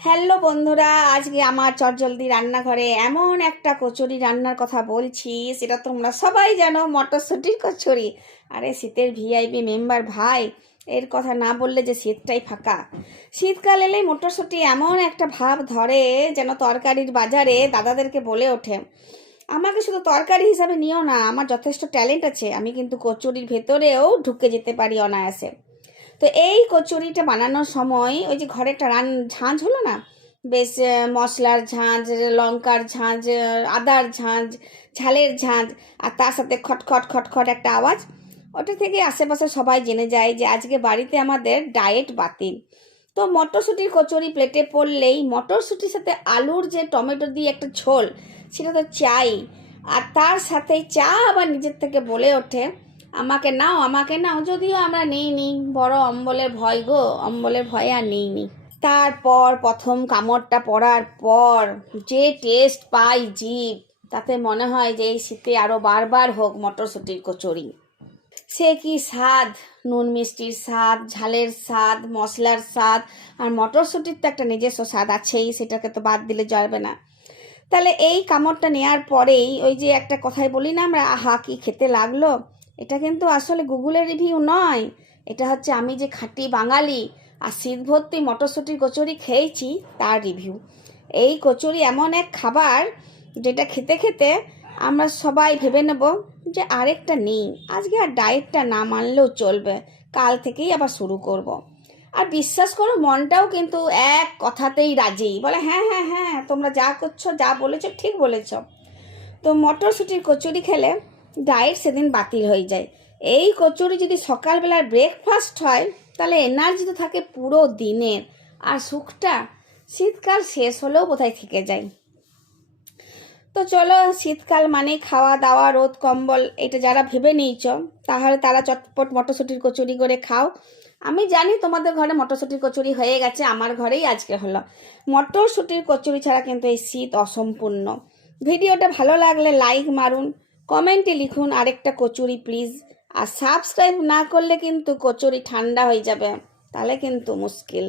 Hello বন্ধুরা, আজকে আমার চটজলদি রান্নাঘরে এমন একটা কচুরি রান্নার কথা বলছি, সেটা তোমরা সবাই জানো, মটরশুঁটির কচুরি। আরে শীতের ভিআইপি মেম্বার ভাই, এর কথা না বললে যে শীতটাই ফাঁকা। শীতকাল এলেই মটরশুঁটি এমন একটা ভাব ধরে, যেন তরকারির বাজারে দাদাদেরকে বলে ওঠে, আমাকে শুধু তরকারি হিসাবে নিও না, আমার যথেষ্ট ট্যালেন্ট আছে, আমি কিন্তু কচুরির ভেতরেও ঢুকে যেতে পারি অনায়াসে। তো এই কচুরিটা বানানোর সময় ওই যে ঘরে একটা ঝাঁঝ হলো না, বেশ মশলার ঝাঁঝ, লঙ্কার ঝাঁঝ, আদার ঝাঁঝ, ঝালের ঝাঁঝ, আর তার সাথে খটখট খটখট একটা আওয়াজ, ওটা থেকে আশেপাশে সবাই জেনে যায় যে আজকে বাড়িতে আমাদের ডায়েট বাতিল। তো মটরশুঁটির কচুরি প্লেটে পড়লেই মটরশুঁটির সাথে আলুর যে টমেটো দিয়ে একটা ঝোল, সেটা তো চাই। আর তার সাথে চা আবার নিজের থেকে বলে ওঠে, আমাকে নাও আমাকে নাও, যদিও আমরা নিই বড় অম্বলের ভয় গো, অম্বলের ভয়ে আর নিই। তারপর প্রথম কামড়টা পড়ার পর যে টেস্ট পাই জিভ, তাতে মনে হয় যে এই শীতে আরও বারবার হোক মটরশুঁটির কচুরি। সে কি স্বাদ, নুন মিষ্টির স্বাদ, ঝালের স্বাদ, মশলার স্বাদ, আর মটরশুঁটির তো একটা নিজস্ব স্বাদ আছেই, সেটাকে তো বাদ দিলে যাবে না। তাহলে এই কামড়টা নেওয়ার পরেই ওই যে একটা কথাই বলি না আমরা, আহা কি খেতে লাগলো, এটা কিন্তু আসলে গুগলের রিভিউ নয়, এটা হচ্ছে আমি যে খাঁটি বাঙালি আর শীত ভর্তি মটরশুঁটির কচুরি খেয়েছি তার রিভিউ। এই কচুরি এমন এক খাবার যেটা খেতে খেতে আমরা সবাই ভেবে নেব যে আরেকটা নেই, আজকে আর ডায়েটটা না মানলেও চলবে, কাল থেকেই আবার শুরু করব। আর বিশ্বাস করো, মনটাও কিন্তু এক কথাতেই রাজি, বলে হ্যাঁ হ্যাঁ হ্যাঁ, তোমরা যা করছো, যা বলেছো ঠিক বলেছ। তো মটরশুঁটির কচুরি খেলে ডায়েট সেদিন বাতিল হয়ে যায়। এই কচুরি যদি সকালবেলার ব্রেকফাস্ট হয়, তাহলে এনার্জি তো থাকে পুরো দিনের, আর সুখটা শীতকাল শেষ হলেও বোধহয় থেকে যায়। তো চলো, শীতকাল মানে খাওয়া দাওয়া, রোদ কম্বল, এটা যারা ভেবে নিয়েছ, তাহলে তারা চটপট মটরশুঁটির কচুরি করে খাও। আমি জানি তোমাদের ঘরে মটরশুঁটির কচুরি হয়ে গেছে, আমার ঘরেই আজকে হলো। মটরশুঁটির কচুরি ছাড়া কিন্তু এই শীত অসম্পূর্ণ। ভিডিওটা ভালো লাগলে লাইক মারুন, কমেন্টে লিখুন আরেকটা কচুরি প্লিজ, আর সাবস্ক্রাইব না করলে কিন্তু কচুরি ঠান্ডা হয়ে যাবে, তাহলে কিন্তু মুশকিল।